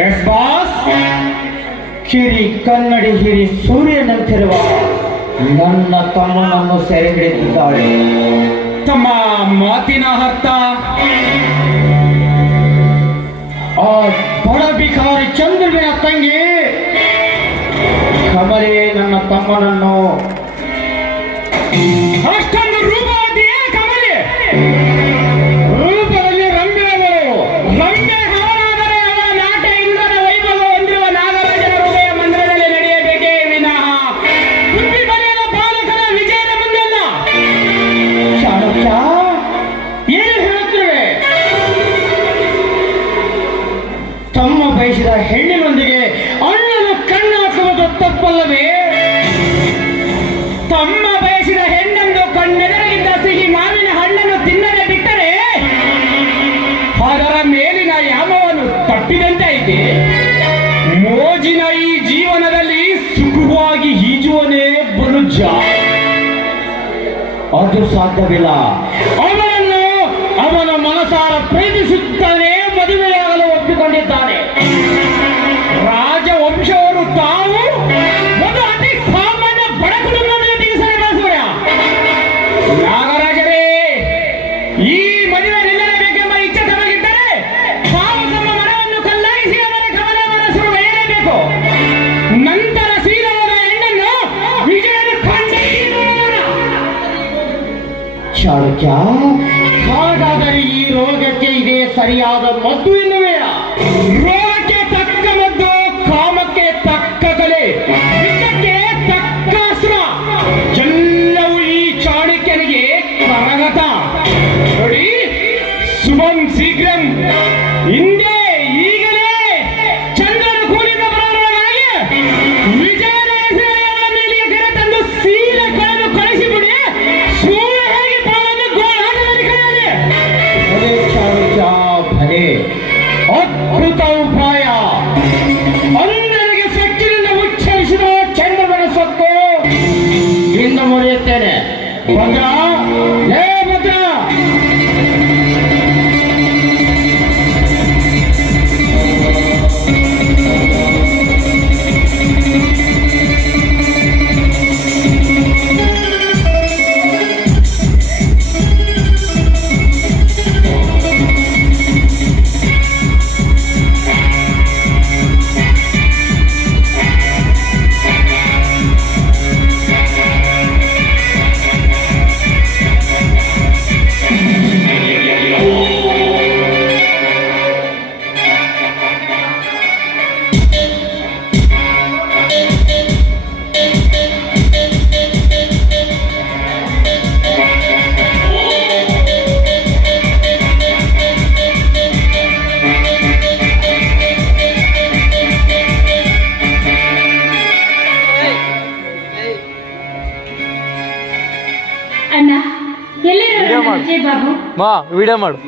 Yes boss. ಕಿರಿ ಕನ್ನಡಿ ಹಿರಿ ಸೂರ್ಯನಂತಿರುವ ನನ್ನ ತಮ್ಮನನ್ನು ಸೆರೆ ಹಿಡಿದಿದ್ದಾಳೆ. ತಮ್ಮ ಮಾತಿನ ಅರ್ಥ? ಆ ಬಡ ಬಿಕಾರಿ ಚಂದ್ರನ ತಂಗಿ ಕಮಲೆ ನನ್ನ ತಮ್ಮನನ್ನು ಅಷ್ಟೊಂದು ರೂಪವತಿಯೇ ಕಮಲೆ? ರೂಪದಲ್ಲಿ ರಮ್ಯಗಳು. ರಮ್ಯ ಹಾಳಾದರೆ ಅವಳ ನಾಟ ಇಂದ್ರನ ವೈಭವ ಹೊಂದಿರುವ ನಾಗರಾಜನ ಹೃದಯ ಮಂದಿರದಲ್ಲಿ ನಡೆಯಬೇಕೇ ವಿನಃ ಬುದ್ಧಿ ಬರೆಯದ ಬಾಲಕನ ವಿಜಯದ ಮುಂದೆಲ್ಲ. ಚಾಣಕ್ಯ, ಏನು ಹೇಳುತ್ತಿರುವೆ? ತಮ್ಮ ಬಯಸಿದ ಹೆಣ್ಣಿನೊಂದಿಗೆ ಅಣ್ಣನು ಕಣ್ಣು ಹಾಕುವುದು ತಪ್ಪಲ್ಲವೇ? ತಮ್ಮ ಬಯಸಿದ ಹೆಣ್ಣನ್ನು ಕಣ್ಣೆದರಿಗಿದ್ದ ಸಿಹಿ ಮಾವಿನ ಹಣ್ಣನ್ನು ತಿನ್ನದೆ ಬಿಟ್ಟರೆ ಅದರ ಮೇಲಿನ ಯಾಮವನ್ನು ತಪ್ಪಿದಂತೆ. ಮೋಜಿನ ಈ ಜೀವನದಲ್ಲಿ ಸುಖವಾಗಿ ಈಜುವನೇ ಬಲುಜ. ಅದು ಸಾಧ್ಯವಿಲ್ಲ. ಅವನನ್ನು ಅವನ ಮನಸಾರ ಪ್ರೀತಿಸುತ್ತಾನೆ, ಮದುವೆಯಾಗಲು ಒಪ್ಪಿಕೊಂಡಿದ್ದಾನೆ. ರಾಜವಂಶವರು ತಾವು ಒಂದು ಅತಿ ಸಾಮಾನ್ಯ ಬಡ ಕುಟುಂಬದಲ್ಲಿ ತಿಳಿಸಲು ಬಯಸುವ ನಾಗರಾಜರೇ, ಈ ಮದುವೆ ನಿಲ್ಲಲೇಬೇಕೆಂಬ ಇಚ್ಛೆ ತಮಗಿದ್ದರೆ ತಾವು ತಮ್ಮ ಮನವನ್ನು ಕಲ್ಲಾಯಿಸಿ ಅವರ ಕಮಲ ಮನಸ್ಸು ಒಯ್ಯಲೇಬೇಕು. ನಂತರ ಸೀಲವಾದ ಹೆಣ್ಣನ್ನು ವಿಜಯನ ಕಂಡ ಚಾಣಕ್ಯ, ಹಾಗಾದರೆ ಈ ರೋಗಕ್ಕೆ ಇದೇ ಸರಿಯಾದ ಮದ್ದು ಎನ್ನುವೆಯಾ? ರೋಗಕ್ಕೆ ತಕ್ಕ ಮದ್ದು, ಕಾಮಕ್ಕೆ ತಕ್ಕ ಕಲೆ, ವಿಷಕ್ಕೆ ತಕ್ಕ ಅಸ್ತ್ರ. ಎಲ್ಲವೂ ಈ ಚಾಣಕ್ಯನಿಗೆ ಕರಗತ. ನೋಡಿ, ಶುಭಂ ಶೀಘ್ರಂ, ಹಿಂದೆ ಈಗಲೇ ಚಂದ್ರನ ಕೂಲಿಂದ ಬರೋದ್ರೊಳಗಾಗಿ ವಿಜಯನ ಹೆಸರಲ್ಲಿ ಅವಳ ಮೇಲಿಗೆ ಕರೆ ತಂದು ಸೀಲ ಕಳೆದು ಕಳಿಸಿಬಿಡಿ. ಸೂರ್ಯ ಹೇಗೆ ಬಾಳನ್ನು ಗೋಳಾಟದಲ್ಲಿ ಕಳೆಯಲಿ. ಭಲೆ ಚಾಣಕ್ಯ, ಭಲೆ. ಅದ್ಭುತ ಉಪಾಯ. ಅಂದರಿಗೆ ಸಕ್ಕಿನಿಂದ ಉಚ್ಚರಿಸಿದ ಚಂದ್ರನ ಸೊತ್ತು ಇಂದ ಮುರಿಯುತ್ತೇನೆ. ಭದ್ರ, ಲೇ ಭದ್ರ. ಅಣ್ಣ ಎಲ್ಲಿರೋ ವಿಜಯ್ ಬಾಬು? ಮಾ ವಿಡಿಯೋ ಮಾಡು.